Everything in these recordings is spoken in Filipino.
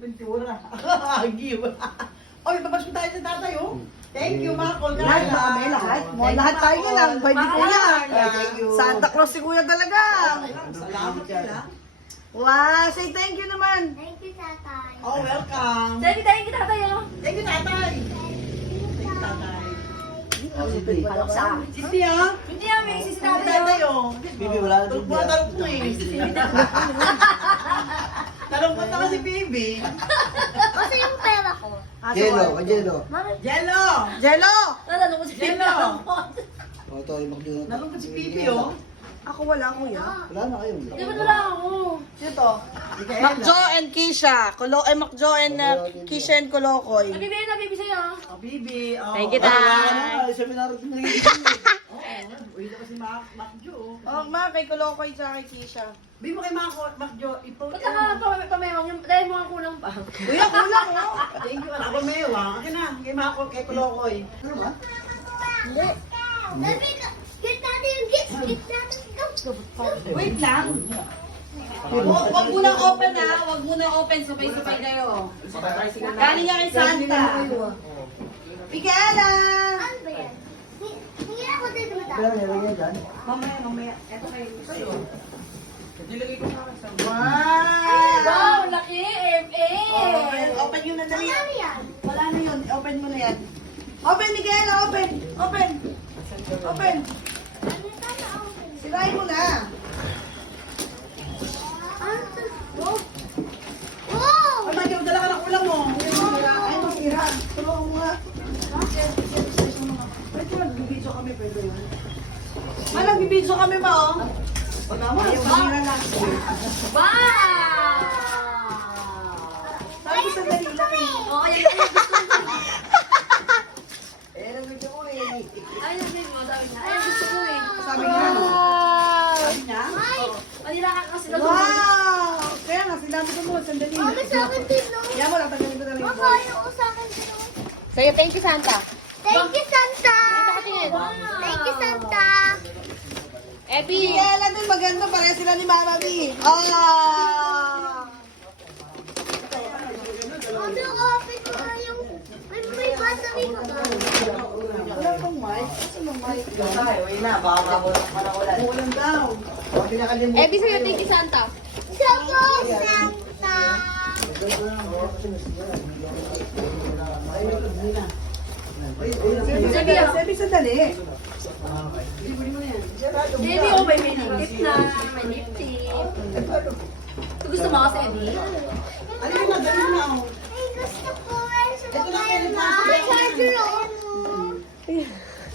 Ventura. Give. Oy, babas mo tayo sa tatay, oh. Thank you, Marco. Lahat na kami, lahat. Lahat tayo nga lang. By the kuya. Thank you. Santa Claus si kuya talaga. Salamat sila. Wow, say thank you naman. Thank you, tatay. Oh, welcome. Thank you, tatay, oh. Thank you, tatay. Thank you, tatay. Palok sa akin. Sisi, ha? Hindi namin si tatay, Tatay, oh. oh. Bibi, wala na Talong po na talong po, eh. Talong po na si Bibi. Kasi yung pera ko. Jello, Jello. Mami, Jello! Jello! Natanong ko si Jello! O, ito, yung magdunod. Nalungkot si Bibi, oh. Ako wala, kuya. Wala na kayo. Di ba wala ako? Sino to? Macjo and Kisha. Macjo and Kisha and Kolokoy. Nabibigay na, baby sa'yo, oh. Oh, Bibi. Oh. Thank you, Wala tay. na, seminar din na yun. Oo, uwi na kasi Macjo, oh. Oh, ma, kay Kolokoy tsaka kay Kisha. Bibi mo kay Macjo, ito. Ba't ka pamewang yung, dahil mo ang kulang pa. Kuya, kulang, oh. Thank you, anak ko, Mewa. Akin na, kay Macjo, kay Kulokoy. Ano ba? hindi. Sabi ko, get natin yung gifts. Get natin yung gifts. Wait lang. Wag muna open ha. Wag muna open. Sabay-sabay kayo. Galing nga kay Santa. Miguela! Ano ba yan? Hindi ako dito na Kaya meron yan dyan. Mamaya. Eto kayo. Wow, Wow! laki, eh. Open yun na dali. Ano yan? Wala na yun. Open mo na yan. Open, Miguela! Open! Open! Open! Ano sana ako? Sirain mo na. Wow! Wow! Ay, Michael, dala ka ng ulam mo. Ay, masira. Tulungan mo nga. Pwede magbibidyo kami, pwede yun. Nagbibidyo kami ba, oh? Wala mo, yung kamera lang. Wow! Sabi ko sa dali lang eh. Oh, ayan, ayan, gusto ko. Eh, nabigyan ko eh. Ay, sabi mo, sabi niya. Ay, gusto ko eh. Sabi niya. Sabi niya? Manila ka kasi na Wow! Kaya nga, sinabi ko mo, sandali. Mami, sa akin din, no? Yan mo lang, tagalin ko na lang yung voice. Makayo ko sa akin din, no? Sa'yo, thank you, Santa. Thank you, Santa! Tingin. Thank you, Santa! Epi. Kaya din maganda, pareha sila ni Mama B. Ah! Mami, open mo na yung... May battery ka ba? Wala pang mic. Kasi may mic. Uy na, baka mabulok pa na ulan. Ulam daw. Huwag pinakalimutan. Epi, sa'yo, thank you, Santa. Sabo, Santa! Sabi, sabi sandali. Epi, oh, may lip na, may lip tip. Ito gusto mo kasi, Epi? Ano yung madali na, oh. Ay, gusto ko rin sa mobile na. May charger ako.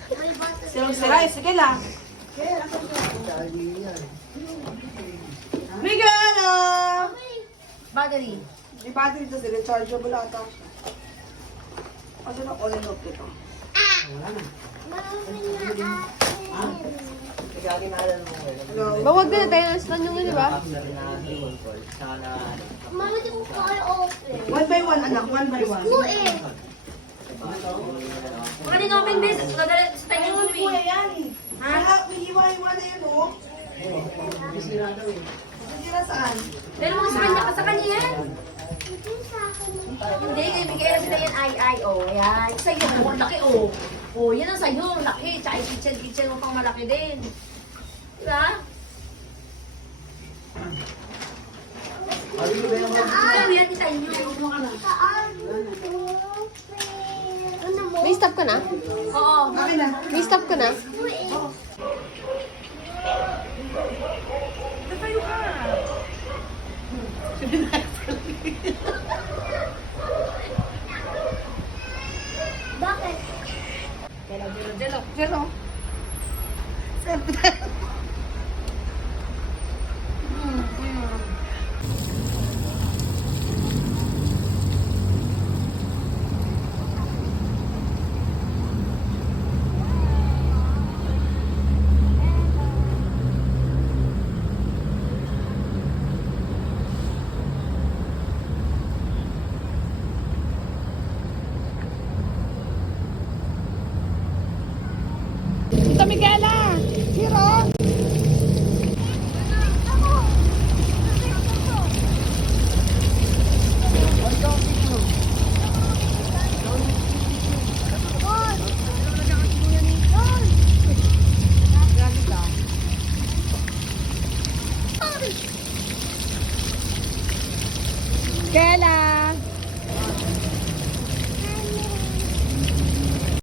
May battery. Sira, sige lang. Miguela! Battery. May battery to sila, rechargeable ata. Kasi na all and off ito. Mami na atin. Kaya kinaalan mo ngayon. Hello? Bawag ka na tayo ng stand yung di ba? Mami, di ko kaya open. One by one, anak. One by one. Ko eh. Kanina open business, kadali sa tayo yung Kuya movie. yan. Ha? May iwa-iwa na yun, oh. Nasira saan? Pero mo sa kanya, sa kanya yan. Ito sa akin. Hindi, ibigay na sila yan ay, oh. Ayan, sa'yo, ang laki, oh. Oh, yan ang sa'yo, ang laki. Tsaka yung kitchen mo pang malaki din. Diba? Ano yan, kita inyo. Ano ka na? Saan? Ano mo? May stop ka na? Oo. Akin na. May stop ka na? Ko eh. Bakit? Pero, Tita Miguela! Hero! Ako. Kela!